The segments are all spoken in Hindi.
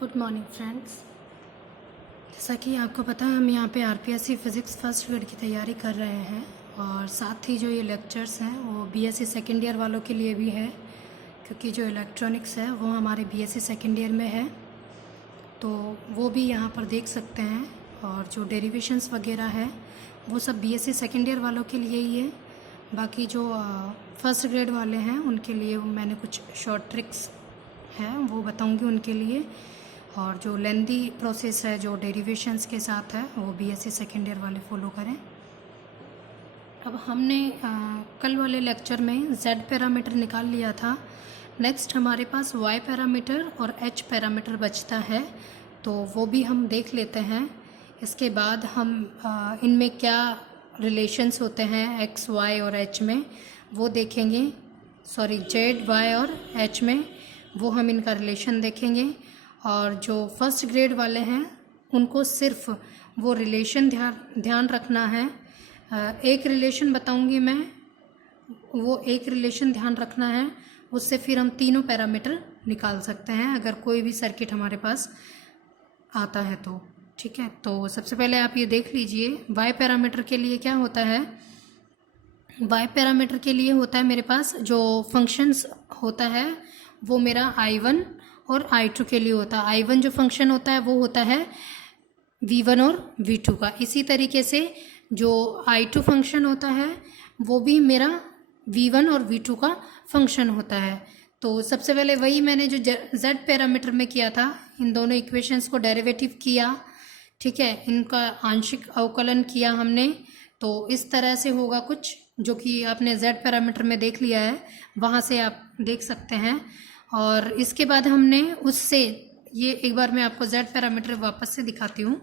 Good morning friends. जैसा कि आपको पता है हम यहाँ पे आरपीएससी फिज़िक्स फर्स्ट ग्रेड की तैयारी कर रहे हैं और साथ ही जो ये लेक्चर्स हैं वो बीएससी सेकेंड ईयर वालों के लिए भी है, क्योंकि जो इलेक्ट्रॉनिक्स है वो हमारे बीएससी सेकेंड ईयर में है, तो वो भी यहाँ पर देख सकते हैं। और जो डेरिवेशंस वगैरह है वो सब बीएससी सेकेंड ईयर वालों के लिए ही है। बाकी जो फर्स्ट ग्रेड वाले हैं उनके लिए मैंने कुछ शॉर्ट ट्रिक्स हैं वो बताऊंगी उनके लिए। और जो लेंदी प्रोसेस है जो डेरिवेशंस के साथ है वो बीएससी सेकेंड ईयर वाले फॉलो करें। अब हमने कल वाले लेक्चर में जेड पैरामीटर निकाल लिया था। नेक्स्ट हमारे पास वाई पैरामीटर और एच पैरामीटर बचता है, तो वो भी हम देख लेते हैं। इसके बाद हम इनमें क्या रिलेशंस होते हैं एक्स वाई और एच में वो देखेंगे। सॉरी, जेड वाई और एच में वो हम इनका रिलेशन देखेंगे। और जो फर्स्ट ग्रेड वाले हैं उनको सिर्फ वो रिलेशन ध्यान रखना है। एक रिलेशन बताऊंगी मैं, वो एक रिलेशन ध्यान रखना है, उससे फिर हम तीनों पैरामीटर निकाल सकते हैं अगर कोई भी सर्किट हमारे पास आता है तो। ठीक है, तो सबसे पहले आप ये देख लीजिए वाई पैरामीटर के लिए क्या होता है। वाई पैरामीटर के लिए होता है मेरे पास जो फंक्शंस होता है वो मेरा I1 और I2 के लिए होता है। I1 जो फंक्शन होता है वो होता है V1 और V2 का। इसी तरीके से जो I2 फंक्शन होता है वो भी मेरा V1 और V2 का फंक्शन होता है। तो सबसे पहले वही मैंने जो Z पैरामीटर में किया था, इन दोनों इक्वेशंस को डेरिवेटिव किया। ठीक है, इनका आंशिक अवकलन किया हमने। तो इस तरह से होगा कुछ, जो कि आपने Z पैरामीटर में देख लिया है, वहाँ से आप देख सकते हैं। और इसके बाद हमने उससे ये एक बार मैं आपको Z पैरामीटर वापस से दिखाती हूँ।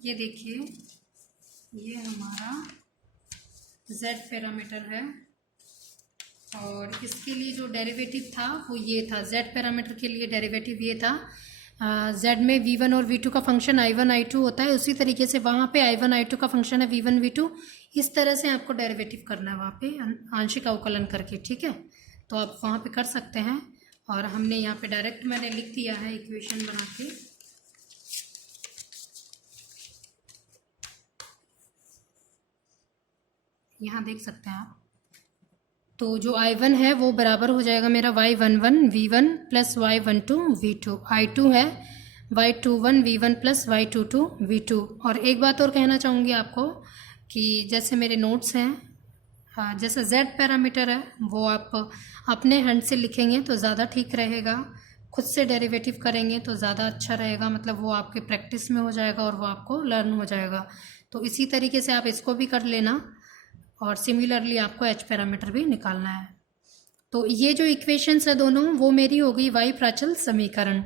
ये देखिए, ये हमारा Z पैरामीटर है और इसके लिए जो डेरिवेटिव था वो ये था। Z पैरामीटर के लिए डेरिवेटिव ये था। Z में V1 और V2 का फंक्शन I1 I2 होता है, उसी तरीके से वहाँ पे I1 I2 का फंक्शन है V1 V2। इस तरह से आपको डेरिवेटिव करना है वहाँ पे आंशिक अवकलन करके। ठीक है, तो आप वहाँ पे कर सकते हैं। और हमने यहाँ पे डायरेक्ट मैंने लिख दिया है इक्वेशन बना के। यहाँ देख सकते हैं आप। तो जो I1 है वो बराबर हो जाएगा मेरा Y11 V1 plus Y12 V2। I2 है Y21 V1 plus Y22 V2। और एक बात और कहना चाहूँगी आपको कि जैसे मेरे नोट्स हैं, जैसे Z पैरामीटर है वो आप अपने हैंड से लिखेंगे तो ज़्यादा ठीक रहेगा। खुद से डेरिवेटिव करेंगे तो ज़्यादा अच्छा रहेगा, मतलब वो आपके प्रैक्टिस में हो जाएगा और वो आपको लर्न हो जाएगा। तो इसी तरीके से आप इसको भी कर लेना। और सिमिलरली आपको एच पैरामीटर भी निकालना है। तो ये जो इक्वेशंस है दोनों वो मेरी हो गई वाई प्राचल समीकरण।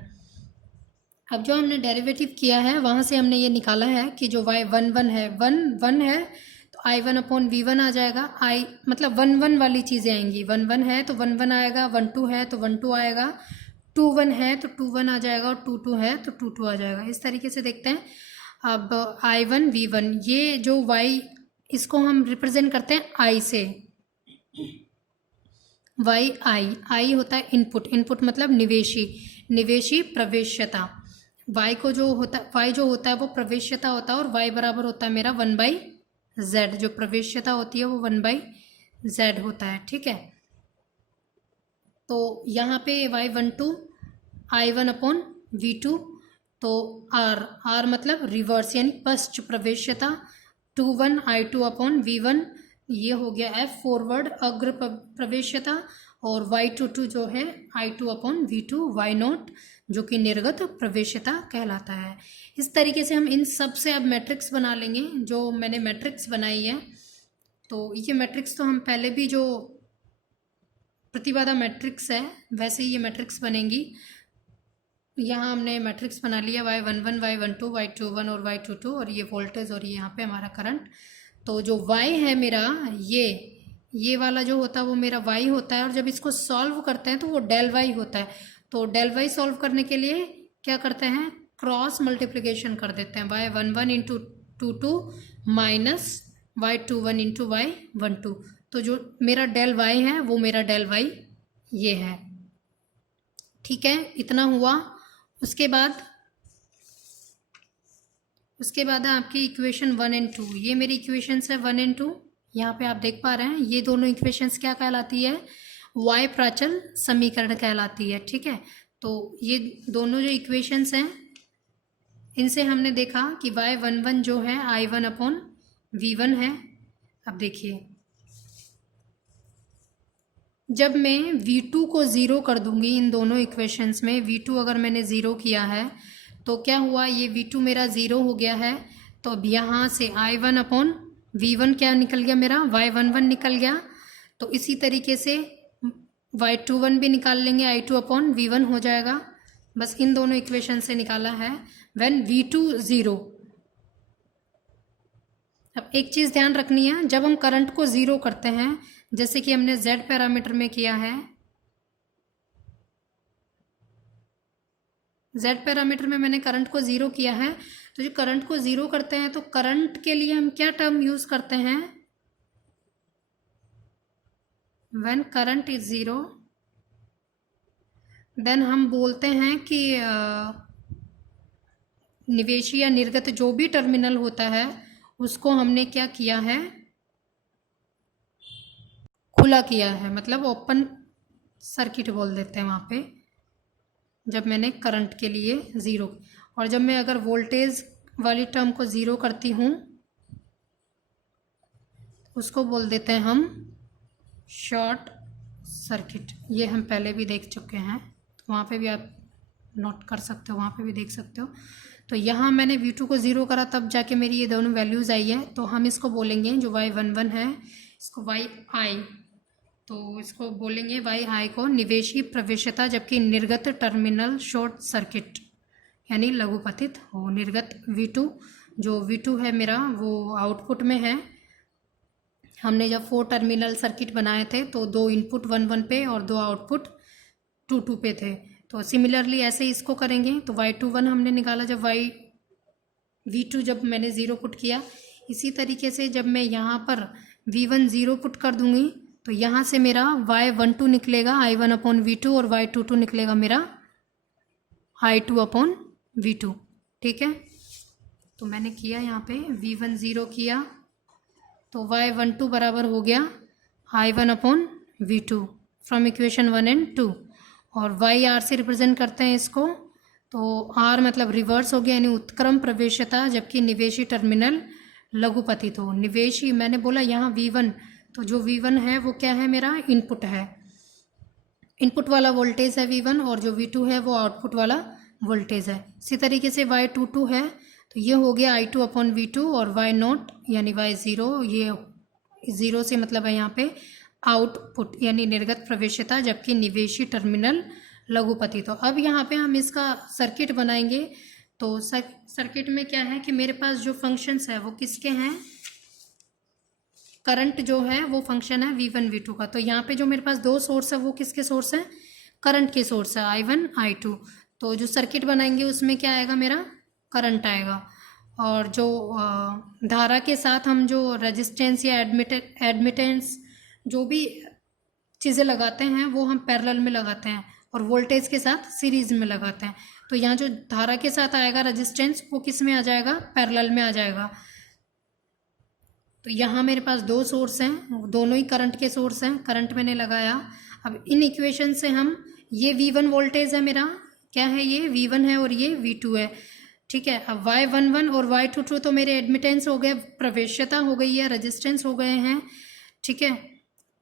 अब जो हमने डेरिवेटिव किया है वहाँ से हमने ये निकाला है कि जो y11 है 1 है तो I1 अपॉन V1 आ जाएगा। मतलब 1 वाली चीज़ें आएंगी। 1 है तो 1 आएगा, 1 है तो 1 आएगा, 2 है तो 2 आ जाएगा और 2 है तो 2 आ जाएगा। इस तरीके से देखते हैं। अब I1 V1, ये जो y इसको हम रिप्रेजेंट करते हैं I से। I होता है इनपुट, इनपुट मतलब निवेशी प्रवेश्यता। y को जो होता है, y जो होता है वो प्रवेश्यता होता है और y बराबर होता है मेरा 1/z। जो प्रवेश्यता होती है वो 1/z होता है। ठीक है, तो यहाँ पे y12 I1 अपॉन V2, तो r मतलब रिवर्स यानी पश्च प्रवेश्यता 21 I2 अपॉन V1, ये हो गया F फॉरवर्ड अग्र प्रवेश्यता। और Y22 जो है I2 अपॉन V2 Y0 जो कि निर्गत प्रवेश्यता कहलाता है। इस तरीके से हम इन सब से अब मैट्रिक्स बना लेंगे। जो मैंने मैट्रिक्स बनाई है, तो ये मैट्रिक्स तो हम पहले भी जो प्रतिबाधा मैट्रिक्स है वैसे ही ये मैट्रिक्स बनेंगी। यहाँ हमने मैट्रिक्स बना लिया Y11 Y12 Y21 और Y22 और ये वोल्टेज और ये यहाँ पे हमारा करंट। तो जो Y है मेरा ये वाला जो होता है वो मेरा Y होता है। और जब इसको सॉल्व करते हैं तो वो डेल Y होता है। तो डेल Y सॉल्व करने के लिए क्या करते हैं, क्रॉस मल्टीप्लिकेशन कर देते हैं। Y11 into two minus y21 into y12। तो जो मेरा डेल y है वो मेरा डेल y ये है। ठीक है, इतना हुआ। उसके बाद है आपकी इक्वेशन 1 एंड 2। ये मेरी इक्वेशंस है 1 एंड 2। यहाँ पे आप देख पा रहे हैं ये दोनों इक्वेशंस क्या कहलाती है, y प्राचल समीकरण कहलाती है। ठीक है, तो ये दोनों जो इक्वेशंस हैं इनसे हमने देखा कि y11 जो है I1 अपॉन V1 है। अब देखिए, जब मैं V2 को ज़ीरो कर दूंगी इन दोनों इक्वेशंस में, V2 अगर मैंने ज़ीरो किया है तो क्या हुआ, ये V2 मेरा ज़ीरो हो गया है। तो अब यहाँ से I1 अपॉन V1 क्या निकल गया, मेरा y11 निकल गया। तो इसी तरीके से y21 भी निकाल लेंगे, I2 अपॉन V1 हो जाएगा। बस इन दोनों इक्वेशन से निकाला है व्हेन V2 ज़ीरो। अब एक चीज़ ध्यान रखनी है, जब हम करंट को ज़ीरो करते हैं जैसे कि हमने Z पैरामीटर में किया है, Z पैरामीटर में मैंने करंट को ज़ीरो किया है। तो जो करंट को ज़ीरो करते हैं तो करंट के लिए हम क्या टर्म यूज़ करते हैं, when current is zero then हम बोलते हैं कि निवेशी या निर्गत जो भी टर्मिनल होता है उसको हमने क्या किया है, खुला किया है, मतलब ओपन सर्किट बोल देते हैं वहाँ पे, जब मैंने करंट के लिए ज़ीरो। और जब मैं अगर वोल्टेज वाली टर्म को ज़ीरो करती हूँ उसको बोल देते हैं हम शॉर्ट सर्किट। ये हम पहले भी देख चुके हैं, तो वहाँ पे भी आप नोट कर सकते हो, वहाँ पे भी देख सकते हो। तो यहाँ मैंने V2 को ज़ीरो करा तब जाके मेरी ये दोनों वैल्यूज़ आई है। तो हम इसको बोलेंगे जो y11 है इसको yi, तो इसको बोलेंगे yi को निवेशी प्रवेश्यता, जबकि निर्गत टर्मिनल शॉर्ट सर्किट यानी लघुपतित हो। निर्गत V2, जो V2 है मेरा वो आउटपुट में है। हमने जब 4 टर्मिनल सर्किट बनाए थे तो 2 इनपुट 1 1 पे और 2 आउटपुट 2 2 पे थे। तो सिमिलरली ऐसे इसको करेंगे। तो y21 हमने निकाला जब V2 जब मैंने ज़ीरो पुट किया। इसी तरीके से जब मैं यहाँ पर V1 ज़ीरो पुट कर दूंगी तो यहाँ से मेरा y12 निकलेगा I1 अपॉन V2 और y22 निकलेगा मेरा I2 अपॉन V2। ठीक है, तो मैंने किया यहाँ पे V1 ज़ीरो किया तो y12 बराबर हो गया I1 upon V2 from equation 1 and 2। और y r से रिप्रेजेंट करते हैं इसको, तो r मतलब रिवर्स हो गया यानी उत्क्रम प्रवेश्यता, जबकि निवेशी टर्मिनल लघुपतित हो। निवेशी मैंने बोला यहाँ V1, तो जो V1 है वो क्या है, मेरा इनपुट है, इनपुट वाला वोल्टेज है V1, और जो V2 है वो आउटपुट वाला वोल्टेज है। इसी तरीके से y22 है तो ये हो गया I2 अपॉन V2, और y0 यानी y0, ये ज़ीरो से मतलब है यहाँ पे आउटपुट यानी निर्गत प्रवेश्यता, जबकि निवेशी टर्मिनल लघुपतित। तो अब यहाँ पे हम इसका सर्किट बनाएंगे। तो सर्किट में क्या है कि मेरे पास जो फंक्शंस है वो किसके हैं, करंट जो है वो फंक्शन है V1 V2 का। तो यहाँ पे जो मेरे पास दो सोर्स है वो किसके सोर्स है, करंट के सोर्स है I1 I2। तो जो सर्किट बनाएंगे उसमें क्या आएगा, मेरा करंट आएगा। और जो धारा के साथ हम जो रेजिस्टेंस या एडमिटेंस जो भी चीज़ें लगाते हैं वो हम पैरेलल में लगाते हैं, और वोल्टेज के साथ सीरीज में लगाते हैं। तो यहाँ जो धारा के साथ आएगा रेजिस्टेंस वो किस में आ जाएगा, पैरेलल में आ जाएगा। तो यहाँ मेरे पास दो सोर्स हैं, दोनों ही करंट के सोर्स हैं, करंट मैंने लगाया। अब इन इक्वेशन से हम, ये V1 वोल्टेज है मेरा, क्या है ये V1 है और ये V2 है। ठीक है, अब y11 और y22 तो मेरे एडमिटेंस हो गए, प्रवेश्यता हो गई है, रेजिस्टेंस हो गए हैं। ठीक है,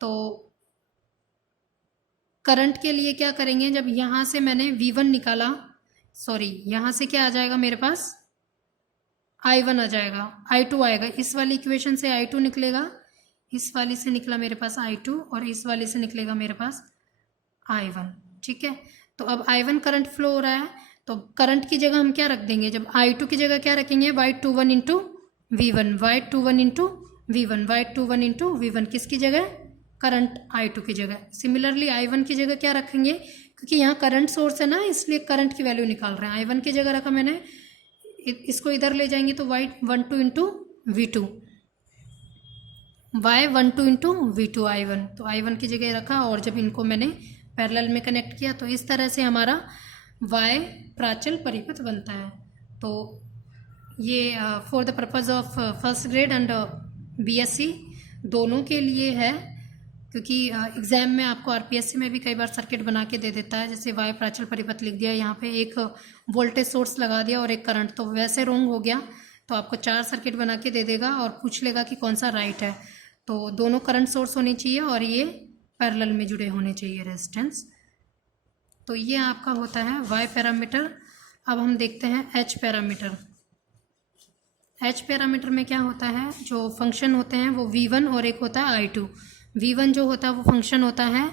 तो करंट के लिए क्या करेंगे, जब यहाँ से मैंने V1 निकाला, सॉरी यहाँ से क्या आ जाएगा मेरे पास I1 आ जाएगा, I2 आएगा, इस वाली इक्वेशन से I2 निकलेगा, इस वाली से निकला मेरे पास I2 और इस वाली से निकलेगा मेरे पास I1। ठीक है, तो अब I1 करंट फ्लो हो रहा है, तो करंट की जगह हम क्या रख देंगे, जब I2 की जगह क्या रखेंगे, y21 into V1, y21 into V1, y21 into V1, किसकी जगह, करंट I2 की जगह। सिमिलरली I1 की जगह क्या रखेंगे, क्योंकि यहाँ करंट सोर्स है ना, इसलिए करंट की वैल्यू निकाल रहे हैं। I1 की जगह रखा मैंने इसको इधर ले जाएंगे तो y12 into V2, y12 into V2 I1, तो I1 की जगह रखा और जब इनको मैंने पैरेलल में कनेक्ट किया तो इस तरह से हमारा y प्राचल परिपथ बनता है। तो ये for the purpose of first grade and BSc दोनों के लिए है, क्योंकि एग्ज़ाम में आपको RPSC में भी कई बार सर्किट बना के दे देता है, जैसे y प्राचल परिपथ लिख दिया, यहाँ पे एक वोल्टेज सोर्स लगा दिया और एक करंट, तो वैसे रॉन्ग हो गया तो आपको 4 सर्किट बना के दे देगा और पूछ लेगा कि कौन सा राइट है। तो दोनों करंट सोर्स होने चाहिए और ये पैरेलल में जुड़े होने चाहिए रेजिस्टेंस। तो ये आपका होता है y पैरामीटर। अब हम देखते हैं h पैरामीटर। h पैरामीटर में क्या होता है, जो फंक्शन होते हैं वो V1 और एक होता है I2। V1 जो होता है वो फंक्शन होता है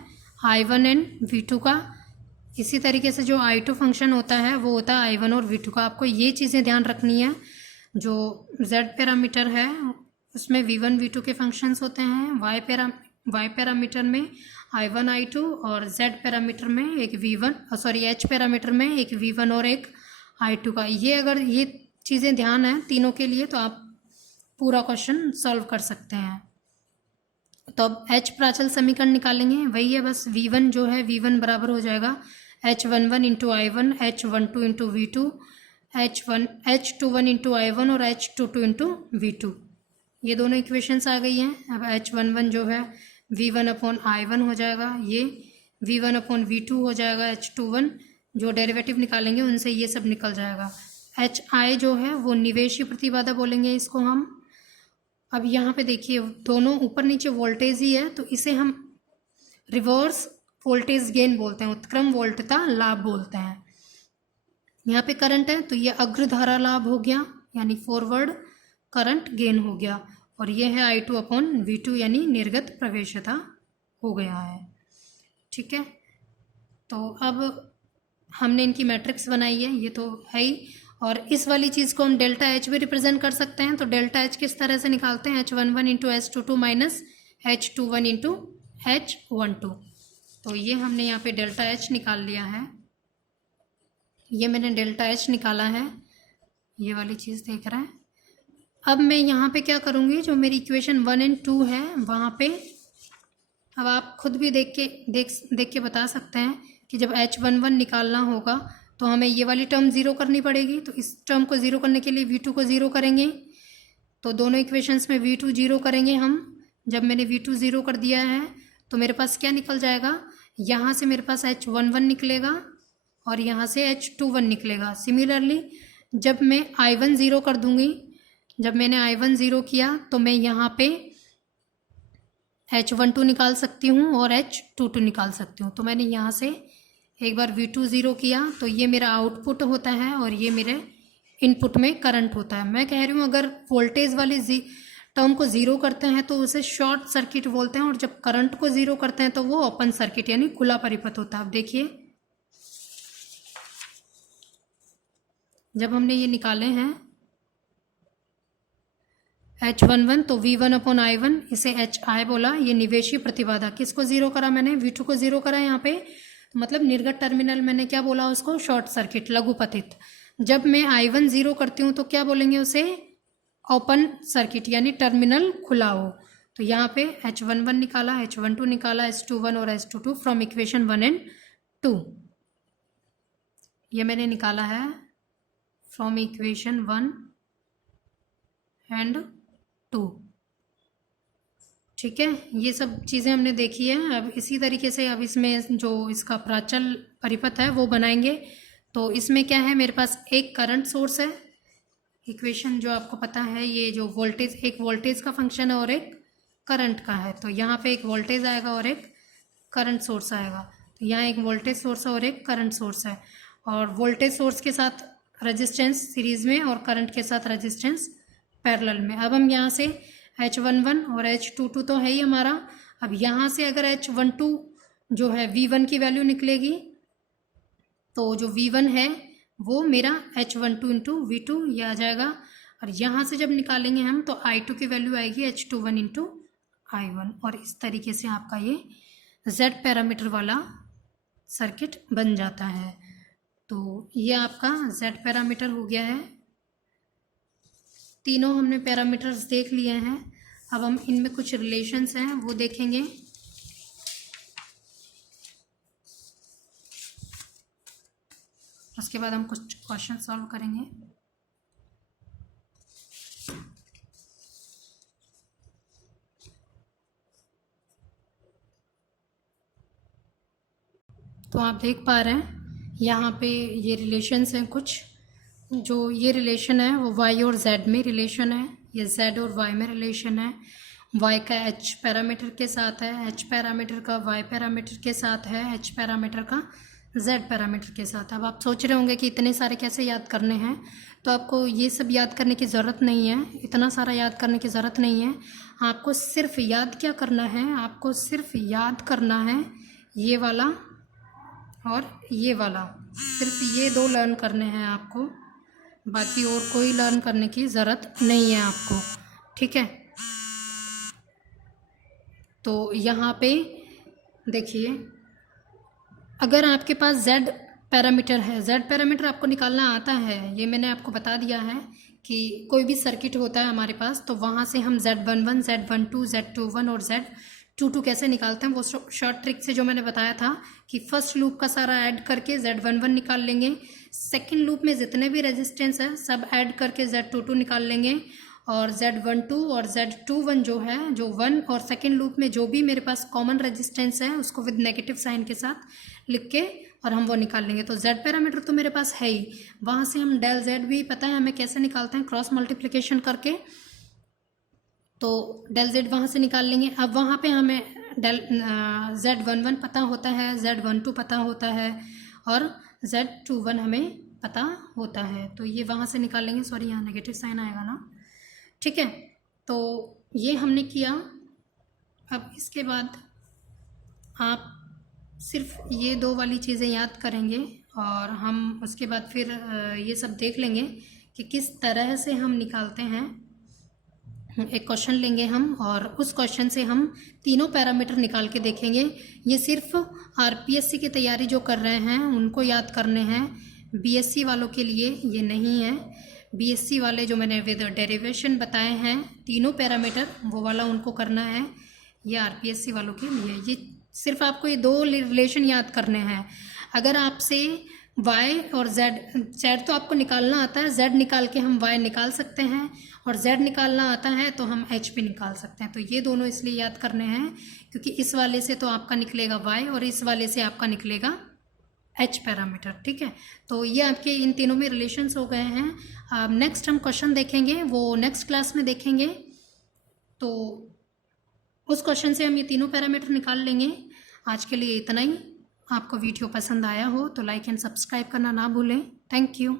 I1 एंड V2 का, इसी तरीके से जो I2 फंक्शन होता है वो होता है I1 और V2 का। आपको ये चीज़ें ध्यान रखनी है। जो Z पैरामीटर है उसमें V1 V2 के फंक्शंस होते हैं, Y पैरामीटर में I1 I2 और Z पैरामीटर में एक H पैरामीटर में एक V1 और एक I2 का। ये अगर ये चीज़ें ध्यान है तीनों के लिए तो आप पूरा क्वेश्चन सॉल्व कर सकते हैं। तो अब H प्राचल समीकरण निकालेंगे, वही है बस V1 जो है V1 बराबर हो जाएगा H11 into I1, H12 into V2, H21 into I1 और H22 इंटू V2। ये दोनों इक्वेशंस आ गई हैं। अब H11 जो है V1 अपॉन I1 हो जाएगा, ये V1 अपॉन V2 हो जाएगा, H21 जो डेरिवेटिव निकालेंगे उनसे ये सब निकल जाएगा। HI जो है वो निवेशीय प्रतिबाधा बोलेंगे इसको हम। अब यहाँ पे देखिए दोनों ऊपर नीचे वोल्टेज ही है तो इसे हम रिवर्स वोल्टेज गेन बोलते हैं, उत्क्रम वोल्टता लाभ बोलते हैं। यहाँ पे करंट है तो ये अग्रधारा लाभ हो गया यानी फॉरवर्ड करंट गेन हो गया, और ये है I2 अपॉन V2 यानी निर्गत प्रवेशता हो गया है। ठीक है, तो अब हमने इनकी मैट्रिक्स बनाई है, ये तो है ही। और इस वाली चीज़ को हम डेल्टा H भी रिप्रेजेंट कर सकते हैं। तो डेल्टा H किस तरह से निकालते हैं, H11 into H22 minus H21 into H12। तो ये हमने यहाँ पे डेल्टा H निकाल लिया है, ये मैंने डेल्टा H निकाला है, ये वाली चीज़ देख रहे हैं। अब मैं यहाँ पे क्या करूँगी, जो मेरी इक्वेशन 1 एंड 2 है वहाँ पे अब आप खुद भी देख के बता सकते हैं कि जब H11 निकालना होगा तो हमें ये वाली टर्म ज़ीरो करनी पड़ेगी। तो इस टर्म को ज़ीरो करने के लिए V2 को ज़ीरो करेंगे, तो दोनों इक्वेशंस में V2 ज़ीरो करेंगे हम। जब मैंने V2 ज़ीरो कर दिया है तो मेरे पास क्या निकल जाएगा, यहाँ से मेरे पास H11 निकलेगा और यहाँ से H21 निकलेगा। सिमिलरली जब मैं I1 ज़ीरो कर दूँगी, जब मैंने I1 ज़ीरो किया तो मैं यहाँ पे H12 निकाल सकती हूँ और H22 निकाल सकती हूँ। तो मैंने यहाँ से एक बार V2 ज़ीरो किया तो ये मेरा आउटपुट होता है और ये मेरे इनपुट में करंट होता है। मैं कह रही हूँ अगर वोल्टेज वाली टर्म को ज़ीरो करते हैं तो उसे शॉर्ट सर्किट बोलते हैं, और जब करंट को ज़ीरो करते हैं तो वो ओपन सर्किट यानी खुला परिपथ होता है। अब देखिए जब हमने ये निकाले हैं H11 तो V1 अपॉन I1, इसे HI बोला, ये निवेशीय प्रतिबाधा। किसको ज़ीरो करा मैंने, V2 को ज़ीरो करा यहाँ पे, तो मतलब निर्गत टर्मिनल मैंने क्या बोला उसको, शॉर्ट सर्किट लघुपतित। जब मैं I1 ज़ीरो करती हूँ तो क्या बोलेंगे उसे, ओपन सर्किट यानी टर्मिनल खुला हो। तो यहाँ पे H11 निकाला, H12 निकाला, H21 और H22 फ्रॉम इक्वेशन 1 एंड 2। ये मैंने निकाला है फ्रॉम इक्वेशन 1 एंड 2। ठीक है, ये सब चीज़ें हमने देखी है। अब इसी तरीके से अब इसमें जो इसका प्राचल परिपथ है वो बनाएंगे। तो इसमें क्या है, मेरे पास एक करंट सोर्स है, इक्वेशन जो आपको पता है, ये जो वोल्टेज, एक वोल्टेज का फंक्शन है और एक करंट का है। तो यहाँ पे एक वोल्टेज आएगा और एक करंट सोर्स आएगा। तो यहाँ एक वोल्टेज सोर्स है और एक करंट सोर्स है, और वोल्टेज सोर्स के साथ रेजिस्टेंस सीरीज़ में और करंट के साथ रेजिस्टेंस पैरेलल में। अब हम यहाँ से H11 और H22 तो है ही हमारा। अब यहाँ से अगर H12 जो है V1 की वैल्यू निकलेगी, तो जो V1 है वो मेरा H12 इंटू V2 ये आ जाएगा, और यहाँ से जब निकालेंगे हम तो I2 की वैल्यू आएगी H21 इंटू I1, और इस तरीके से आपका ये Z पैरामीटर वाला सर्किट बन जाता है। तो ये आपका Z पैरामीटर हो गया है। तीनों हमने पैरामीटर्स देख लिए हैं। अब हम इनमें कुछ रिलेशंस हैं वो देखेंगे। उसके बाद हम कुछ क्वेश्चन सॉल्व करेंगे। तो आप देख पा रहे हैं यहाँ पे ये रिलेशंस हैं कुछ। जो ये रिलेशन है वो y और z में रिलेशन है, ये z और y में रिलेशन है। y का h पैरामीटर के साथ है, h पैरामीटर का y पैरामीटर के साथ है, h पैरामीटर का z पैरामीटर के साथ। अब आप सोच रहे होंगे कि इतने सारे कैसे याद करने हैं, तो आपको ये सब याद करने की ज़रूरत नहीं है, इतना सारा याद करने की ज़रूरत नहीं है। आपको सिर्फ याद क्या करना है, आपको सिर्फ याद करना है ये वाला और ये वाला, सिर्फ ये दो लर्न करने हैं आपको, बाकी और कोई लर्न करने की ज़रूरत नहीं है आपको, ठीक है। तो यहाँ पे देखिए, अगर आपके पास z पैरामीटर है, z पैरामीटर आपको निकालना आता है, ये मैंने आपको बता दिया है कि कोई भी सर्किट होता है हमारे पास तो वहाँ से हम Z11, Z12, Z21 और Z22 कैसे निकालते हैं, वो शॉर्ट ट्रिक से जो मैंने बताया था कि फर्स्ट लूप का सारा ऐड करके Z11 निकाल लेंगे, सेकंड लूप में जितने भी रेजिस्टेंस है सब ऐड करके Z22 निकाल लेंगे, और Z12 और Z21 जो है, जो वन और सेकंड लूप में जो भी मेरे पास कॉमन रेजिस्टेंस है उसको विद नेगेटिव साइन के साथ लिख के और हम वो निकाल लेंगे। तो Z पैरामीटर तो मेरे पास है ही, वहाँ से हम डेल Z भी पता है हमें कैसे निकालते हैं, क्रॉस मल्टीप्लिकेशन करके, तो डेल Z वहाँ से निकाल लेंगे। अब वहाँ पे हमें डेल Z11 पता होता है, Z12 पता होता है और Z21 हमें पता होता है, तो ये वहाँ से निकाल लेंगे। सॉरी, यहाँ नेगेटिव साइन आएगा ना, ठीक है। तो ये हमने किया। अब इसके बाद आप सिर्फ ये दो वाली चीज़ें याद करेंगे और हम उसके बाद फिर ये सब देख लेंगे कि किस तरह से हम निकालते हैं। एक क्वेश्चन लेंगे हम और उस क्वेश्चन से हम तीनों पैरामीटर निकाल के देखेंगे। ये सिर्फ आरपीएससी की तैयारी जो कर रहे हैं उनको याद करने हैं, बीएससी वालों के लिए ये नहीं है। बीएससी वाले जो मैंने विद डेरिवेशन बताए हैं तीनों पैरामीटर, वो वाला उनको करना है, ये आरपीएससी वालों के लिए। ये सिर्फ आपको ये दो रिलेशन याद करने हैं। अगर आपसे y और z तो आपको निकालना आता है, z निकाल के हम y निकाल सकते हैं, और z निकालना आता है तो हम h भी निकाल सकते हैं। तो ये दोनों इसलिए याद करने हैं क्योंकि इस वाले से तो आपका निकलेगा y और इस वाले से आपका निकलेगा h पैरामीटर, ठीक है। तो ये आपके इन तीनों में रिलेशंस हो गए हैं। अब नेक्स्ट हम क्वेश्चन देखेंगे, वो नेक्स्ट क्लास में देखेंगे। तो उस क्वेश्चन से हम ये तीनों पैरामीटर निकाल लेंगे। आज के लिए इतना ही। आपको वीडियो पसंद आया हो तो लाइक एंड सब्सक्राइब करना ना भूलें। Thank you.